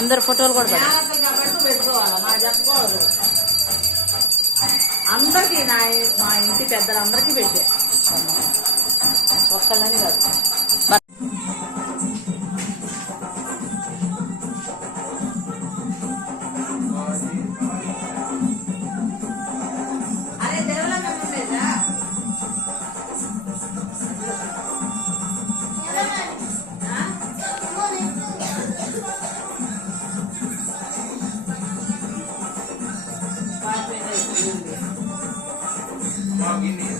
అందరు ఫోటోలు కూడా పెట్టుకోవాలి మా చెప్పకూడదు అందరికీ మా ఇంటి పెద్దలందరికీ పెట్టే ఒక్కళ్ళని కాదు. అరే డెవలప్మెంట్ ఉండేదా ini